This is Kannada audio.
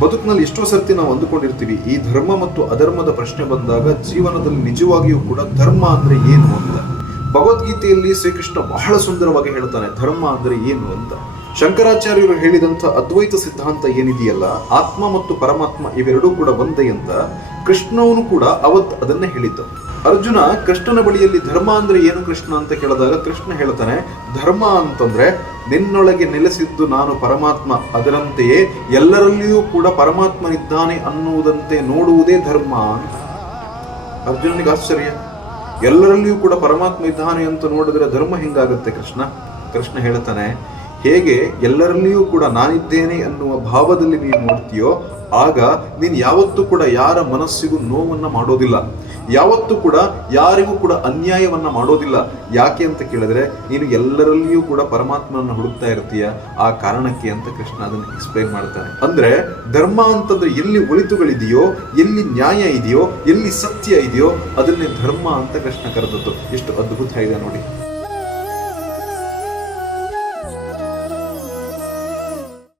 ಬದುಕಿನಲ್ಲಿ ಎಷ್ಟೋ ಸರ್ತಿ ನಾವು ಅಂದುಕೊಂಡಿರ್ತೀವಿ, ಈ ಧರ್ಮ ಮತ್ತು ಅಧರ್ಮದ ಪ್ರಶ್ನೆ ಬಂದಾಗ ಜೀವನದಲ್ಲಿ ನಿಜವಾಗಿಯೂ ಕೂಡ ಧರ್ಮ ಅಂದ್ರೆ ಏನು ಅಂತ. ಭಗವದ್ಗೀತೆಯಲ್ಲಿ ಶ್ರೀಕೃಷ್ಣ ಬಹಳ ಸುಂದರವಾಗಿ ಹೇಳ್ತಾನೆ ಧರ್ಮ ಅಂದ್ರೆ ಏನು ಅಂತ. ಶಂಕರಾಚಾರ್ಯರು ಹೇಳಿದಂಥ ಅದ್ವೈತ ಸಿದ್ಧಾಂತ ಏನಿದೆಯಲ್ಲ, ಆತ್ಮ ಮತ್ತು ಪರಮಾತ್ಮ ಇವೆರಡೂ ಕೂಡ ಒಂದೇ ಅಂತ ಕೃಷ್ಣವನು ಕೂಡ ಅವತ್ತು ಅದನ್ನೇ ಹೇಳಿದ್ದ. ಅರ್ಜುನ ಕೃಷ್ಣನ ಬಳಿಯಲ್ಲಿ ಧರ್ಮ ಅಂದ್ರೆ ಏನು ಕೃಷ್ಣ ಅಂತ ಕೇಳಿದಾಗ ಕೃಷ್ಣ ಹೇಳ್ತಾನೆ, ಧರ್ಮ ಅಂತಂದ್ರೆ ನಿನ್ನೊಳಗೆ ನೆಲೆಸಿದ್ದು ನಾನು ಪರಮಾತ್ಮ, ಅದರಂತೆಯೇ ಎಲ್ಲರಲ್ಲಿಯೂ ಕೂಡ ಪರಮಾತ್ಮನಿದ್ದಾನೆ ಅನ್ನುವುದಂತೆ ನೋಡುವುದೇ ಧರ್ಮ ಅಂತ. ಅರ್ಜುನನಿಗೆ ಆಶ್ಚರ್ಯ, ಎಲ್ಲರಲ್ಲಿಯೂ ಕೂಡ ಪರಮಾತ್ಮ ಇದ್ದಾನೆ ಅಂತ ನೋಡಿದ್ರೆ ಧರ್ಮ ಹೆಂಗಾಗುತ್ತೆ ಕೃಷ್ಣ ಹೇಳ್ತಾನೆ, ಹೇಗೆ ಎಲ್ಲರಲ್ಲಿಯೂ ಕೂಡ ನಾನಿದ್ದೇನೆ ಅನ್ನುವ ಭಾವದಲ್ಲಿ ನೀನು ನೋಡ್ತೀಯೋ ಆಗ ನೀನು ಯಾವತ್ತೂ ಕೂಡ ಯಾರ ಮನಸ್ಸಿಗೂ ನೋವನ್ನ ಮಾಡೋದಿಲ್ಲ, ಯಾವತ್ತೂ ಕೂಡ ಯಾರಿಗೂ ಕೂಡ ಅನ್ಯಾಯವನ್ನ ಮಾಡೋದಿಲ್ಲ. ಯಾಕೆ ಅಂತ ಕೇಳಿದ್ರೆ ನೀನು ಎಲ್ಲರಲ್ಲಿಯೂ ಕೂಡ ಪರಮಾತ್ಮನನ್ನ ಹುಡುಕ್ತಾ ಇರ್ತೀಯ, ಆ ಕಾರಣಕ್ಕೆ ಅಂತ ಕೃಷ್ಣ ಅದನ್ನು ಎಕ್ಸ್ಪ್ಲೈನ್ ಮಾಡ್ತಾನೆ. ಅಂದ್ರೆ ಧರ್ಮ ಅಂತಂದ್ರೆ ಎಲ್ಲಿ ಒಳಿತುಗಳಿದೆಯೋ, ಎಲ್ಲಿ ನ್ಯಾಯ ಇದೆಯೋ, ಎಲ್ಲಿ ಸತ್ಯ ಇದೆಯೋ ಅದನ್ನೇ ಧರ್ಮ ಅಂತ ಕೃಷ್ಣ ಕರೆದದ್ದು. ಎಷ್ಟು ಅದ್ಭುತ ಇದೆ ನೋಡಿ.